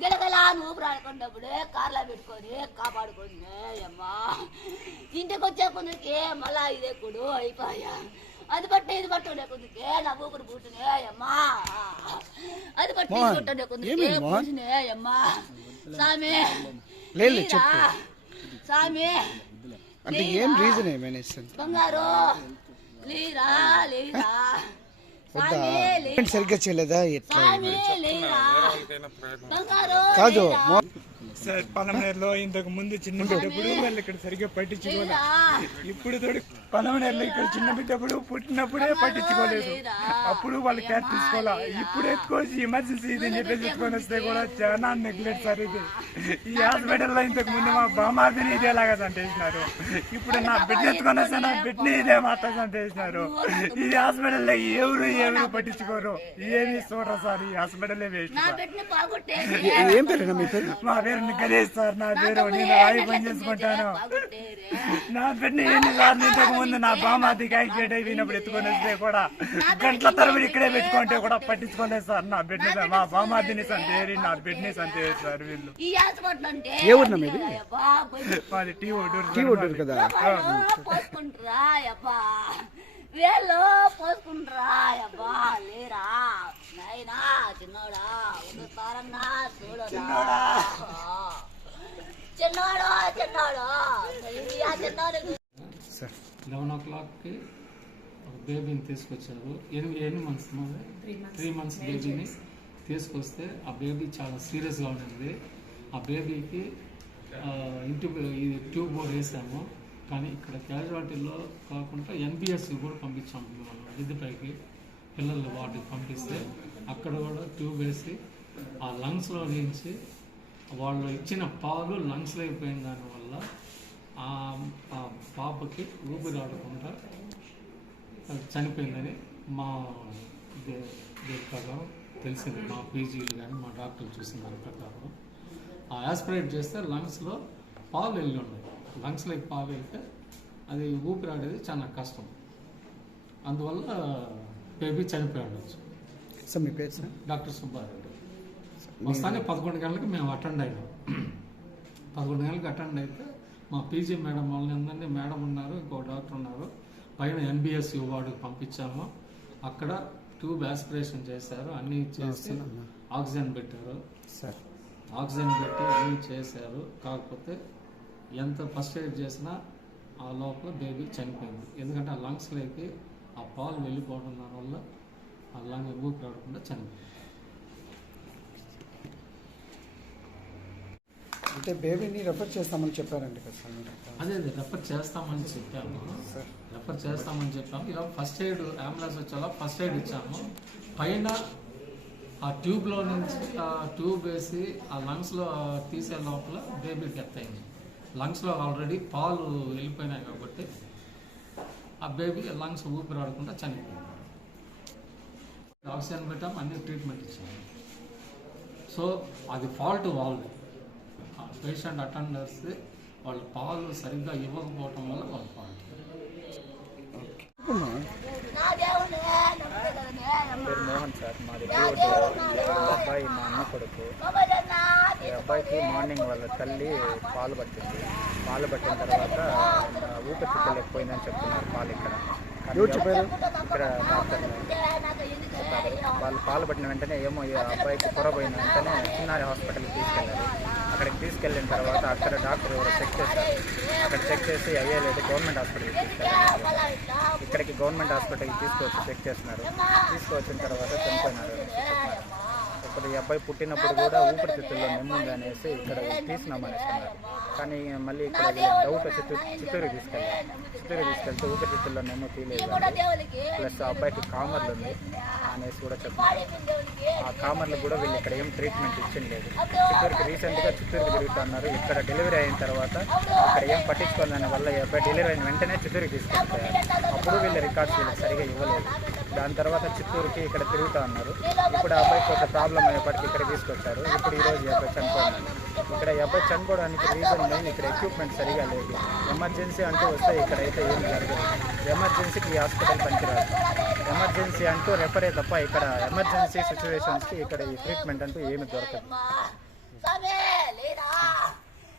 గిలగలా నువ్వు రాడుకున్నప్పుడే కార్లో పెట్టుకొని కాపాడుకొని అమ్మా ఇంటికి వచ్చే కొందరికి మళ్ళా ఇదే కూడా అయిపోయా అది బట్టి ఇది పట్టుకునే కొందరికి నా ఊపిరి పుట్టినే అమ్మా అది బట్టి ఇది పట్టుకునే కొందరికి పూసినే అమ్మా స్వామి స్వామి అంటే ఏం రీజన్ ఏమైనా బంగారు లేరా లేరా సరిగ్గా చేయలేదా ఎట్లా కాదు సార్ పలమనేరులో ఇంతకు ముందు చిన్న బిడ్డప్పుడు వాళ్ళు ఇక్కడ సరిగ్గా పట్టించుకోలేదు. ఇప్పుడు పలమనేరులో ఇక్కడ చిన్న బిడ్డప్పుడు పుట్టినప్పుడే పట్టించుకోలేదు. అప్పుడు వాళ్ళు కేర్ తీసుకోవాలా. ఇప్పుడు ఎత్తుకోవచ్చు ఎమర్జెన్సీ ఇది అని చెప్పేసి ఎత్తుకొని వస్తే కూడా చాలా నెగ్లెక్ట్ సార్ ఇది. ఈ హాస్పిటల్లో ఇంతకు ముందు మా బామార్దిని ఇదేలాగా చంపేసినారు. ఇప్పుడు నా బిడ్డ ఎత్తుకొని వస్తే నా బిడ్డని ఇదే మాత్రం చంపేసినారు. ఈ హాస్పిటల్లో ఎవరు పట్టించుకోరు, ఏమి చూడరు సార్. ఈ హాస్పిటలే వేస్ట్. ఏం పేరు మీ పేరు? మా పేరు గణేష్ సార్. నా పేరు నేను రాయి పని చేసుకుంటాను. నా బిడ్డని ఎన్నిసార్లు ఇంతకు ముందు నా బామార్దికి యాక్సిడెంట్ అయిపోయినప్పుడు ఎత్తుకొని వస్తే కూడా గంటల తరబడి ఇక్కడే పెట్టుకుంటే కూడా పట్టించుకోలేదు సార్. నా బిడ్డ మా బామార్దిని సంతేరి నా బిడ్డని సంతేరి సార్ వీళ్ళు. ఏ ఊరు మీది? మాది టీ ఒడ్డూరు కదా. వేళ్ళు పోసుకుంటారా అబ్బా లేరా నాయనా చిన్నోడా తారన్నా చూడరా చిన్నోడు చిన్నోడు 11 o'clockకి బేబీని తీసుకొచ్చారు. ఎన్ని మంత్స్ 3 months బేబీని తీసుకొస్తే ఆ బేబీ చాలా సీరియస్గా ఉంటుంది. ఆ బేబీకి ట్యూబ్ బోర్డ్ వేసాము. కానీ ఇక్కడ క్యాజువాలిటీలో కాకుండా NBS కూడా పంపించాము. విద్యపైకి పిల్లలు వాటికి పంపిస్తే అక్కడ కూడా ట్యూబ్ వేసి ఆ లంగ్స్లో నుంచి వాళ్ళు ఇచ్చిన పాలు లంగ్స్లో అయిపోయిన దానివల్ల ఆ పాపకి ఊపిరాడకుండా చనిపోయిందని మా ప్రకారం తెలిసింది. మా పీజీలు కానీ మా డాక్టర్లు చూసిన దాని ప్రకారం ఆ యాస్పిరేట్ చేస్తే లంగ్స్లో పాలు వెళ్ళి ఉన్నాయి. లంగ్స్లోకి పాలు వెళ్తే అది ఊపిరాడేది చాలా కష్టం. అందువల్ల బేబీ చనిపోయి ఉండొచ్చు. సార్ మీ పేరు సార్? డాక్టర్ సుబ్బారెడ్డి. వస్తానే 11 గంటలకు మేము అటెండ్ అయినాం. 11 గంటలకు అటెండ్ అయితే మా పీజీ మేడం వాళ్ళని అందరినీ మేడం ఉన్నారు, ఇంకో డాక్టర్ ఉన్నారు. పైన NBS వార్డుకి పంపించాము. అక్కడ ట్యూబ్ యాస్పిరేషన్ చేశారు, అన్నీ చేసి ఆక్సిజన్ పెట్టారు. ఆక్సిజన్ పెట్టి అన్నీ చేశారు. కాకపోతే ఎంత ఫస్ట్ ఎయిడ్ చేసినా ఆ లోపల బేబీ చనిపోయింది. ఎందుకంటే ఆ లంగ్స్లోకి ఆ పాలు వెళ్ళిపోవడం దానివల్ల ఆ లంగ్ ఊపిరాడకుండా చనిపోయింది. అంటే బేబీని రెఫర్ చేస్తామని చెప్పారండి కదా సార్? అదే రెఫర్ చేస్తామని చెప్పాము. ఇలా ఫస్ట్ ఎయిడ్ అంబులెన్స్ వచ్చేలా ఫస్ట్ ఎయిడ్ ఇచ్చాము. పైన ఆ ట్యూబ్లో నుంచి ఆ ట్యూబ్ వేసి ఆ లంగ్స్లో తీసే లోపల బేబీ డెత్ అయింది. లంగ్స్లో ఆల్రెడీ పాలు వెళ్ళిపోయినాయి కాబట్టి ఆ బేబీ లంగ్స్ ఊపిరాడకుండా చనిపోయింది. ఆక్సిజన్ పెట్టాము, అన్ని ట్రీట్మెంట్ ఇచ్చాము. సో అది ఫాల్ట్ వాళ్ళది. పేషెంట్ అటెండర్స్ వాళ్ళు పాలు సరిగ్గా ఇవ్వకపోవటం వల్ల వాళ్ళ ఫాల్ట్. పేరు మోహన్ సార్. మాది అబ్బాయి మా అన్న కొడుకు. ఈ అబ్బాయికి మార్నింగ్ వాళ్ళ తల్లి పాలు పట్టింది. పాలు పట్టిన తర్వాత ఊపిరితిత్తులు లేకపోయిందని చెప్తున్నారు. పాలు ఇక్కడ డాక్టర్ వాళ్ళు పాలు పట్టిన వెంటనే ఏమో ఈ అబ్బాయికి పొరపోయిన వెంటనే చిన్నారి హాస్పిటల్కి తీసుకెళ్ళారు. అక్కడికి తీసుకెళ్ళిన తర్వాత అక్కడ డాక్టర్ ఎవరు చెక్ చేశారు. అక్కడ చెక్ చేసి అయ్యేలేదు గవర్నమెంట్ హాస్పిటల్కి తీసుకెళ్ళారు. ఇక్కడికి గవర్నమెంట్ హాస్పిటల్కి తీసుకొచ్చి చెక్ చేస్తున్నారు. తీసుకువచ్చిన తర్వాత చనిపోయినారు. ఇప్పుడు ఈ అబ్బాయి పుట్టినప్పుడు కూడా ఊపిరితిత్తుల్లో నెమ్ముంది అనేసి ఇక్కడ తీసినామనేస్తున్నారు. కానీ మళ్ళీ ఇక్కడ డౌట్ వచ్చి చిత్తూరుకి తీసుకెళ్తే ఊపిరితిత్తుల్లో నెమ్ము తీయలేదు. ప్లస్ ఆ అబ్బాయికి కామర్లు ఉంది అనేసి కూడా చెప్తున్నారు. ఆ కామర్లు కూడా వీళ్ళు ఇక్కడ ఏం ట్రీట్మెంట్ ఇచ్చింది. రీసెంట్గా చిత్తూరుకి తిరుగుతున్నారు. ఇక్కడ డెలివరీ అయిన తర్వాత ఇక్కడ ఏం పట్టించుకోవాలని వల్ల ఈ అబ్బాయి డెలివరీ అయిన వెంటనే చిత్తూరుకి తీసుకెళ్తారు. అప్పుడు వీళ్ళు రికార్డ్స్ వీళ్ళకి సరిగా ఇవ్వలేదు. దాని తర్వాత చిత్తూరుకి ఇక్కడ తిరుగుతూ ఉన్నారు. ఇప్పుడు ఆ అబ్బాయికి ఒక ప్రాబ్లం అయ్యేప్పటికీ ఇక్కడ తీసుకొచ్చారు. ఇప్పుడు ఈరోజు ఈ అబ్బాయి చనిపోయినారు. ఇక్కడ ఈ అబ్బాయి చనిపోవడానికి రీజన్ మెయిన్ ఇక్కడ ఎక్విప్మెంట్ సరిగా లేదు. ఎమర్జెన్సీ అంటూ వస్తే ఇక్కడైతే ఏం జరగదు. ఎమర్జెన్సీకి ఈ హాస్పిటల్ పనికిరాదు. ఎమర్జెన్సీ అంటూ రెఫరే తప్ప ఇక్కడ ఎమర్జెన్సీ సిచ్యువేషన్స్కి ఇక్కడ ఈ ట్రీట్మెంట్ అంటూ ఏమి దొరకదు. స్వామి